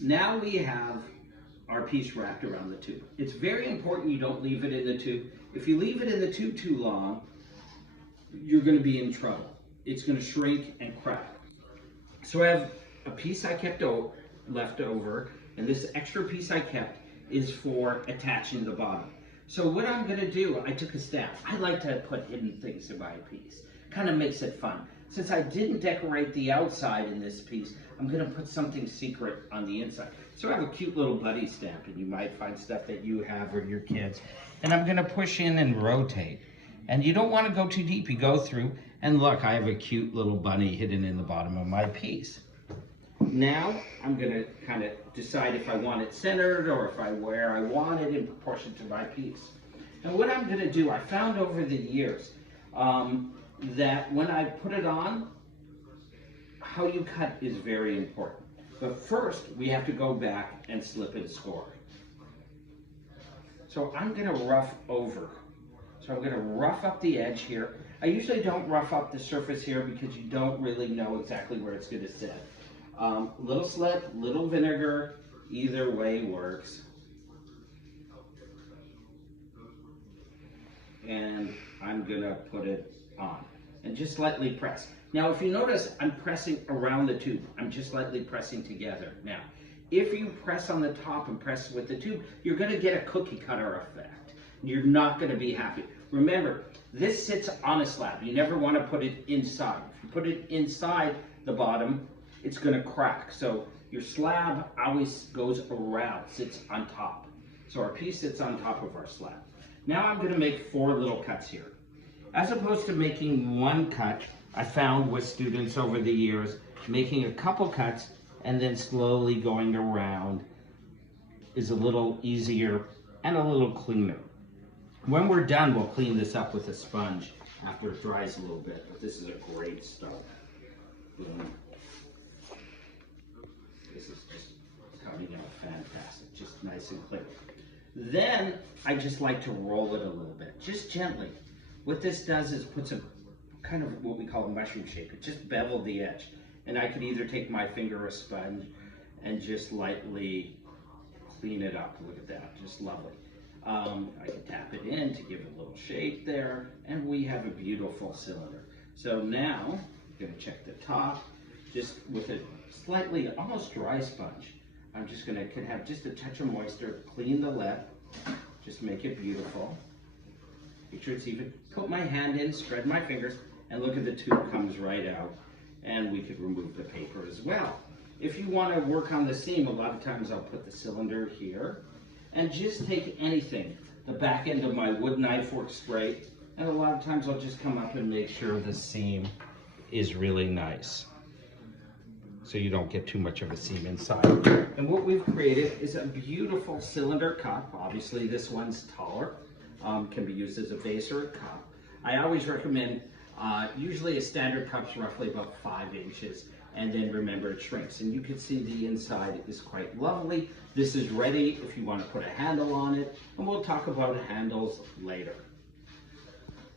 Now we have our piece wrapped around the tube. It's very important you don't leave it in the tube. If you leave it in the tube too long, you're going to be in trouble. It's going to shrink and crack. So I have a piece I kept left over, and this extra piece I kept is for attaching the bottom. So what I'm going to do, I took a stamp. I like to put hidden things in my piece. Kind of makes it fun. Since I didn't decorate the outside in this piece, I'm going to put something secret on the inside. So I have a cute little buddy stamp, and you might find stuff that you have or your kids. And I'm going to push in and rotate. And you don't want to go too deep. You go through, and look, I have a cute little bunny hidden in the bottom of my piece. Now I'm going to kind of decide if I want it centered or where I want it in proportion to my piece. And what I'm going to do, I found over the years that when I put it on, how you cut is very important. But first, we have to go back and slip and score. So I'm going to rough over. So I'm going to rough up the edge here. I usually don't rough up the surface here because you don't really know exactly where it's going to sit. Little slip, little vinegar, either way works. And I'm going to put it on and just lightly press. Now, if you notice, I'm pressing around the tube. I'm just lightly pressing together. Now, if you press on the top and press with the tube, you're going to get a cookie cutter effect. You're not going to be happy. Remember, this sits on a slab. You never want to put it inside. If you put it inside the bottom, it's going to crack. So your slab always goes around, sits on top. So our piece sits on top of our slab. Now I'm going to make 4 little cuts here. As opposed to making one cut, I found with students over the years, making a couple cuts and then slowly going around is a little easier and a little cleaner. When we're done, we'll clean this up with a sponge after it dries a little bit, but this is a great start. Boom. This is just coming out fantastic, just nice and clear. Then I just like to roll it a little bit, just gently. What this does is puts a kind of what we call a mushroom shape. It just beveled the edge. And I could either take my finger or a sponge and just lightly clean it up. Look at that, just lovely. I can tap it in to give it a little shape there, and we have a beautiful cylinder. So now, I'm gonna check the top, just with a slightly, almost dry sponge. I'm just gonna, could have just a touch of moisture, clean the lip, just make it beautiful. Make sure it's even. Put my hand in, spread my fingers, and look at the tube comes right out. And we could remove the paper as well. If you want to work on the seam, a lot of times I'll put the cylinder here and just take anything. The back end of my wood knife works great, and a lot of times I'll just come up and make sure the seam is really nice, so you don't get too much of a seam inside. And what we've created is a beautiful cylinder cup. Obviously this one's taller, can be used as a vase or a cup. I always recommend usually a standard cup's roughly about 5 inches, and then remember it shrinks. And you can see the inside is quite lovely. This is ready if you want to put a handle on it, and we'll talk about handles later.